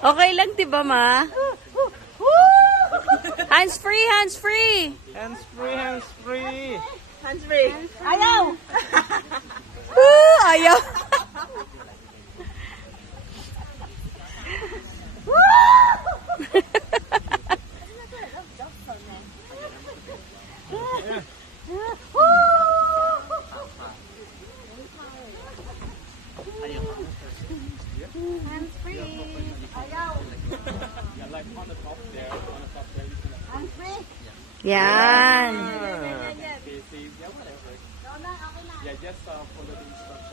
Okay lang, diba, ma? Hands free, hands free. Hands free, hands free. Hands free. Ayaw! Ayaw. Hands free. Ayaw. Hands free. Yan. No, no, okay na. Yeah, just follow the instructions.